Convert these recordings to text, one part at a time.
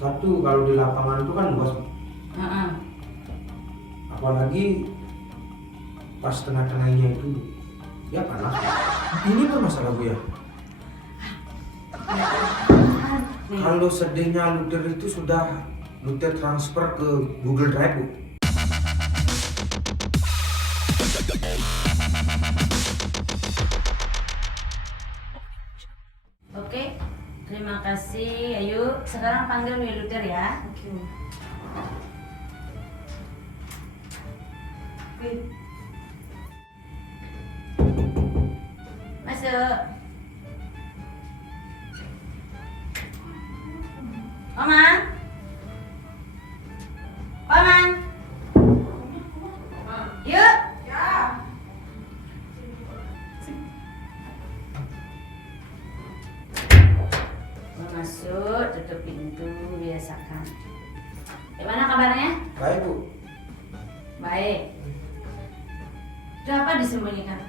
Satu, kalau di lapangan itu kan luas. Apalagi pas tengah-tengahnya itu ya panas. Ini bermasalah Bu ya. Kalau sedihnya Luther itu sudah Luther transfer ke Google Drive Bu. Oke, terima kasih. Ayo, sekarang panggil Wi Luther ya. Oke. Masuk. Paman. Paman. Yuk. Masuk, tutup pintu, biasakan. Gimana kabarnya? Baik Bu. Baik. Itu apa disembunyikan?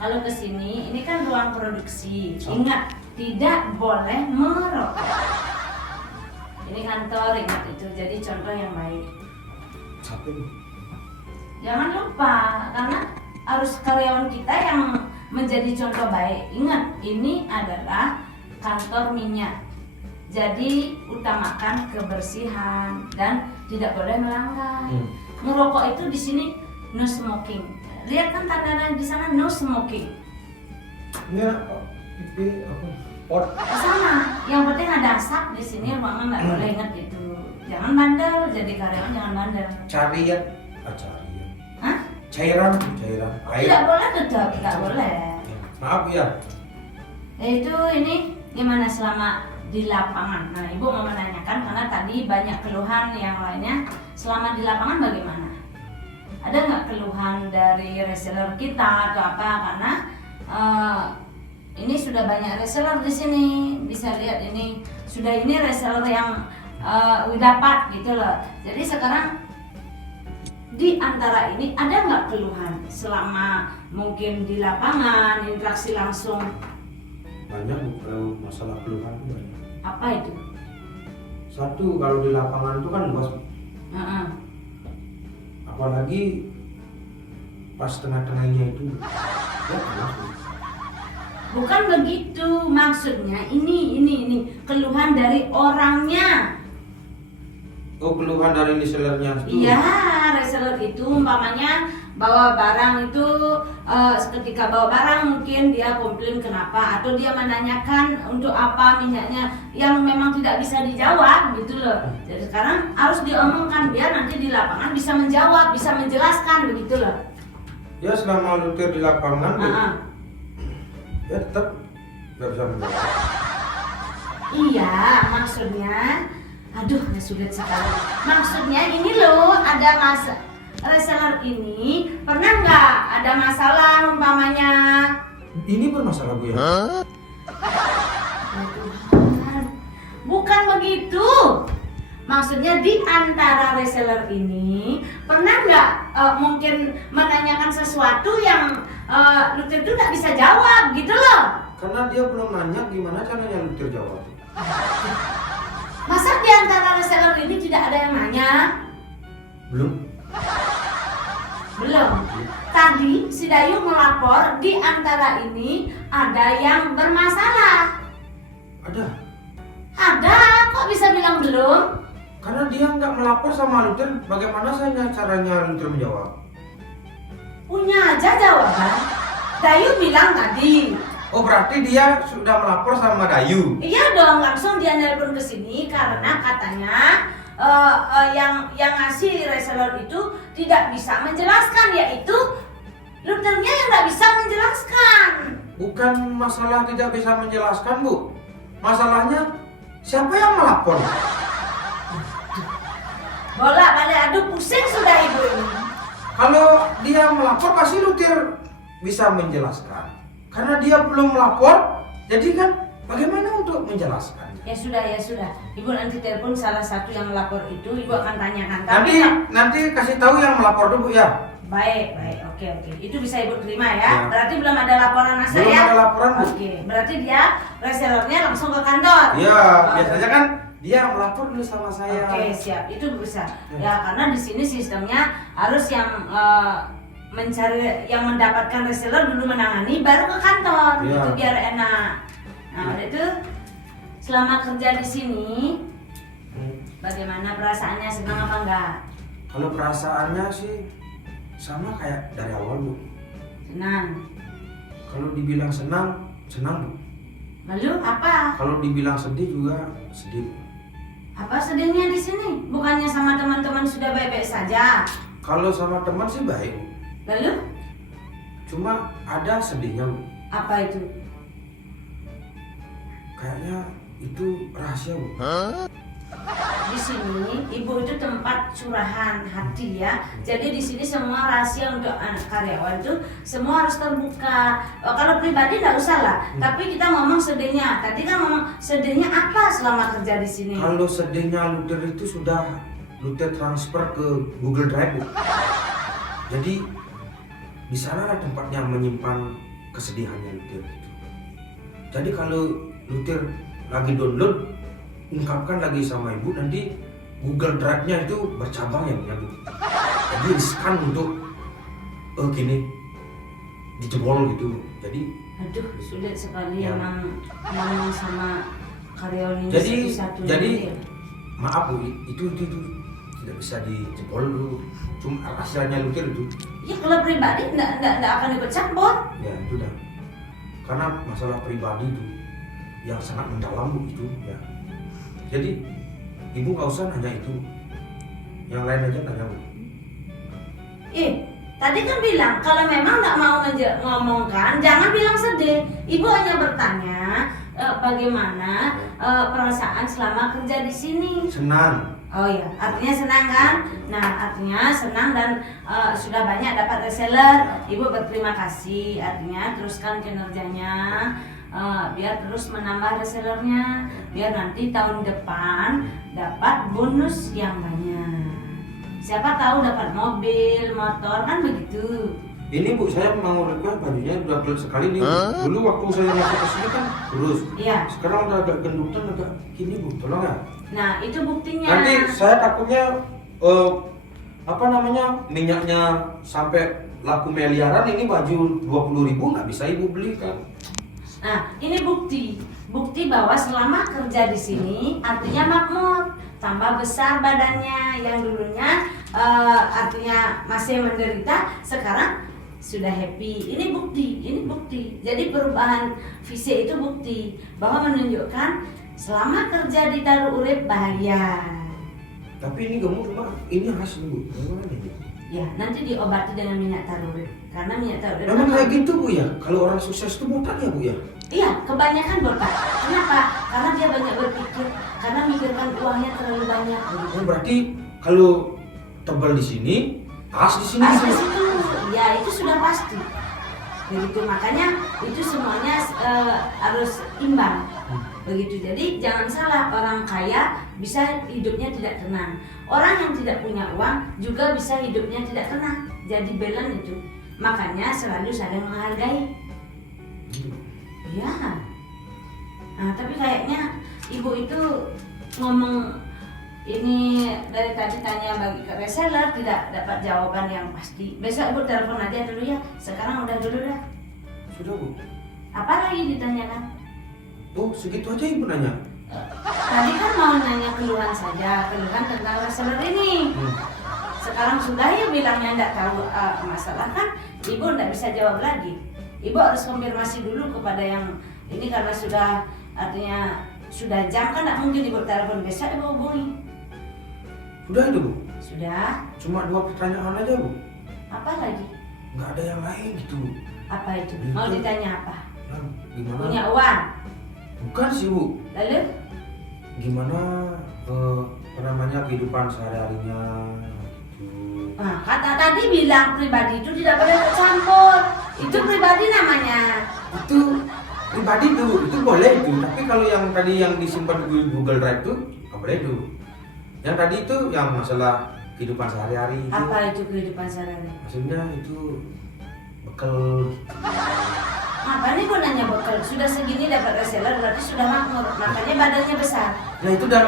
Kalau kesini, ini kan ruang produksi. Ingat, tidak boleh merokok. Ini kantor, ingat itu. Jadi contoh yang baik. Capek Bu. Jangan lupa, karena harus karyawan kita yang menjadi contoh baik. Ingat, ini adalah kantor minyak. Jadi utamakan kebersihan dan tidak boleh melanggar. Merokok itu di sini no smoking. Lihat kan tanda di sana no smoking. Ini apa? Pipi apa? Pot. Sama. Yang penting ada asap di sini, ruangan nggak boleh, ingat itu. Jangan bandel, jadi karyawan jangan bandel. Carian. Carian. Hah? Cairan. Tidak boleh, tetap nggak boleh. Maaf ya. Itu ini gimana selama di lapangan? Nah, Ibu mau menanyakan karena tadi banyak keluhan yang lainnya. Selama di lapangan bagaimana? Ada nggak keluhan dari reseller kita atau apa? Karena ini sudah banyak reseller di sini. Bisa lihat ini sudah ini reseller yang dapat gitu loh. Jadi sekarang di antara ini ada nggak keluhan selama mungkin di lapangan interaksi langsung? Banyak Bu, kalau masalah keluhan itu banyak. Apa itu? Satu, kalau di lapangan itu kan luas Bu. Apalagi pas tengah-tengahnya itu ya panas Bu. Bukan begitu maksudnya. Ini keluhan dari orangnya. Oh, keluhan dari resellernya itu. Iya, reseller itu umpamanya bawa barang itu ketika bawa barang mungkin dia komplain kenapa atau dia menanyakan untuk apa minyaknya yang memang tidak bisa dijawab gitu loh. Jadi sekarang harus diomongkan biar nanti di lapangan bisa menjawab, bisa menjelaskan begitu loh. Ya selama Luther di lapangan Bu, ya tetap nggak bisa menjawab. Iya, maksudnya aduh, ya sulit sekali. Maksudnya ini loh, ada masa reseller ini pernah nggak ada masalah umpamanya? Ini bermasalah Bu ya. Bukan begitu. Maksudnya di antara reseller ini pernah nggak mungkin menanyakan sesuatu yang Luther itu nggak bisa jawab gitu loh? Karena dia belum nanya gimana caranya Luther jawab. Masa di antara reseller ini tidak ada yang nanya? Belum. Belum. Tadi si Dayu melapor di antara ini ada yang bermasalah. Ada. Ada, kok bisa bilang belum? Karena dia nggak melapor sama Luther, bagaimana caranya Luther menjawab? Punya aja jawaban. Dayu bilang tadi. Oh, berarti dia sudah melapor sama Dayu. Iya dong, langsung dia nelpon ke sini karena katanya yang ngasih reseller itu tidak bisa menjelaskan, yaitu Luthernya yang nggak bisa menjelaskan. Bukan masalah tidak bisa menjelaskan Bu, masalahnya siapa yang melapor? Bola balik aduh, pusing sudah ibu ini. Kalau dia melapor pasti Luther bisa menjelaskan. Karena dia belum melapor, jadi kan bagaimana untuk menjelaskan? Ya sudah, ibu nanti telepon salah satu yang melapor itu, ibu akan tanyakan. Nanti kasih tahu yang melapor dulu ya. Baik, oke. Itu bisa ibu terima ya. Berarti belum ada laporan asal Belum ya? ada laporan Bu. Oke, berarti dia resellernya langsung ke kantor. Iya, biasanya kan Dia melapor dulu sama saya. Oke, siap. Itu bisa. Ya, karena di sini sistemnya harus yang mencari, yang mendapatkan reseller dulu menangani, baru ke kantor. Iya. Itu biar enak. Nah, udah itu selama kerja di sini, bagaimana perasaannya, senang apa enggak? Kalau perasaannya sih sama kayak dari awal Bu. Senang. Kalau dibilang senang, senang Bu. Lalu apa? Kalau dibilang sedih juga sedih Bu. Apa sedihnya di sini? Bukannya sama teman-teman sudah baik-baik saja? Kalau sama teman sih baik Bu. Lalu Cuma ada sedihnya Bu. apa itu? Kayaknya itu rahasia Bu. Di sini ibu itu tempat curahan hati ya. Jadi di sini semua rahasia untuk anak karyawan itu semua harus terbuka. Kalau pribadi nggak usah lah. Tapi kita ngomong sedihnya. Tadi kan ngomong sedihnya apa selama kerja di sini? Kalau sedihnya Luther itu sudah Luther transfer ke Google Drive Bu. Jadi di sana lah tempatnya menyimpan kesedihannya Luther itu. Jadi kalau Luther lagi download, ungkapkan lagi sama ibu, nanti Google Drive-nya itu bercabang ya Bu. Jadi riskan untuk gini dijebol gitu. Jadi Aduh, sulit sekali Ya. emang sama karyawan ini Jadi- satu-satunya jadi- dia. maaf Bu, itu tidak bisa dijebol dulu. Cuma hasilnya Luther itu. Ya kalau pribadi nggak akan ikut campur. Ya itu dah. Karena masalah pribadi itu yang sangat mendalam Bu itu ya. Jadi ibu nggak usah nanya itu. Yang lain aja tanya Bu. Tadi kan bilang kalau memang nggak mau ngomongkan, jangan bilang sedih. Ibu hanya bertanya bagaimana perasaan selama kerja di sini. Senang. Oh ya, artinya senang kan? Nah, artinya senang dan sudah banyak dapat reseller. Ibu berterima kasih, artinya teruskan kinerjanya, biar terus menambah resellernya, biar nanti tahun depan dapat bonus yang banyak. Siapa tahu dapat mobil, motor, kan begitu. Ini Bu, saya mau request bajunya udah pelit sekali nih. Dulu waktu saya masuk ke sini kan terus. Iya. Sekarang udah agak gendutan, agak gini Bu, tolong ya. Nah, itu buktinya. Nanti saya takutnya minyaknya sampai laku miliaran, ini baju 20.000 nggak bisa ibu beli kan. Nah, ini bukti bahwa selama kerja di sini artinya makmur, tambah besar badannya, yang dulunya artinya masih menderita, sekarang sudah happy. Ini bukti. Jadi perubahan fisik itu bukti bahwa menunjukkan selama kerja di Darul Urip bahagia. Tapi ini gemuk cuma ini khas Bu. Gimana ini? Ya, nanti diobati dengan minyak Darul Urip. Karena minyak Darul Urip Memang kayak gitu Bu ya. Kalau orang sukses itu botak ya Bu ya. iya, kebanyakan botak. Kenapa? Karena dia banyak berpikir, karena mikirkan uangnya terlalu banyak. Oh, berarti kalau tebal di sini, pas di sini. Pas di situ, ya itu sudah pasti. Begitu, makanya itu semuanya harus imbang. Begitu, jadi jangan salah, orang kaya bisa hidupnya tidak tenang. Orang yang tidak punya uang juga bisa hidupnya tidak tenang. Jadi balance itu. Makanya selalu saling menghargai. Iya. Nah, tapi kayaknya ibu itu ngomong ini dari tadi tanya bagi ke reseller tidak dapat jawaban yang pasti. Besok ibu telepon aja dulu ya. Sekarang udah dulu dah. Sudah Bu. Apa lagi ditanyakan? Oh, segitu aja ibu nanya. Tadi kan mau nanya keluhan saja, keluhan tentang reseller ini. Sekarang sudah ya bilangnya tidak tahu masalah kan, ibu tidak bisa jawab lagi. Ibu harus konfirmasi dulu kepada yang ini karena sudah artinya sudah jam kan tidak mungkin ibu telepon besok ibu hubungi. Sudah itu Bu. Sudah. Cuma 2 pertanyaan aja Bu. Apa lagi? Nggak ada yang lain gitu. Apa itu? Mau ditanya apa? Nah, gimana? Punya uang. Bukan sih Bu. Lalu? Gimana kehidupan sehari-harinya gitu. Nah, kata tadi bilang pribadi itu tidak boleh tercampur. Itu pribadi namanya. Itu pribadi tuh, itu boleh itu. Tapi kalau yang tadi yang disimpan di Google Drive tuh nggak boleh tuh. Yang tadi itu yang masalah kehidupan sehari-hari itu. Apa itu kehidupan sehari-hari? Maksudnya itu bekal. Apa nih gunanya bekal? Sudah segini dapat reseller berarti sudah makmur. Makanya badannya besar. Nah itu udah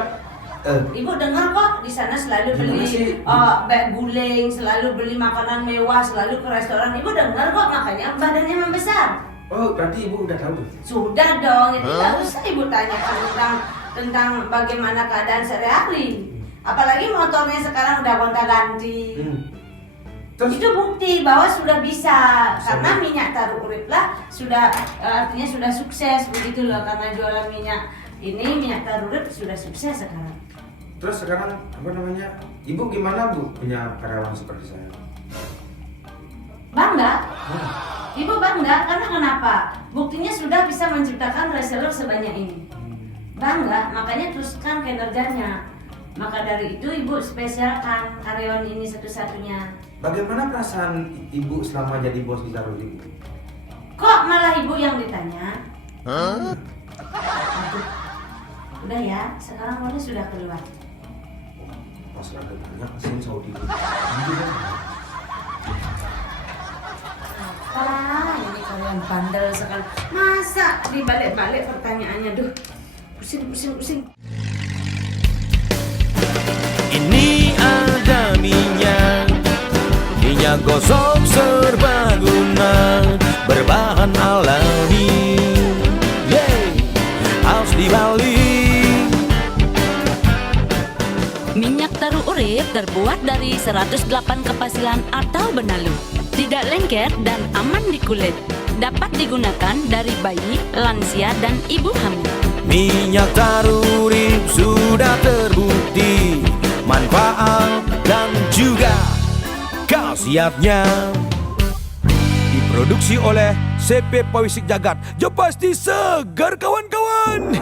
Ibu dengar kok di sana selalu Gimana beli sih? guling, selalu beli makanan mewah, selalu ke restoran. Ibu dengar kok, makanya badannya membesar. Oh, berarti ibu udah tahu tuh. Sudah dong, jadi nggak usah ibu tanyakan tentang bagaimana keadaan sehari-hari. Apalagi motornya sekarang udah gonta-ganti. Terus Itu bukti bahwa sudah bisa, karena minyak taruh urip lah sudah artinya sudah sukses begitu loh, karena jualan minyak ini minyak taruh urip sudah sukses sekarang. terus sekarang apa namanya? Ibu gimana Bu punya karyawan seperti saya? Bangga, ibu bangga karena kenapa? Buktinya sudah bisa menciptakan reseller sebanyak ini. Bangga, makanya teruskan kinerjanya. Maka dari itu ibu spesialkan karyawan ini satu-satunya. Bagaimana perasaan ibu selama jadi bos di Zarul ibu? Kok malah ibu yang ditanya? Aduh. Udah ya, sekarang Mona sudah keluar. Pas lagi tanya kasihin Saudi. Ini kalian bandel sekali. Masa dibalik-balik pertanyaannya, duh. Pusing. Ini ada minyak gosok serbaguna berbahan alami, harus dibalik. Minyak taru urip terbuat dari 108 kepasilan atau benalu. Tidak lengket dan aman di kulit. Dapat digunakan dari bayi, lansia, dan ibu hamil. Minyak taru urip sudah terbukti manfaat dan juga khasiatnya. Diproduksi oleh CP Pawisik Jagat. Ya pasti segar kawan-kawan.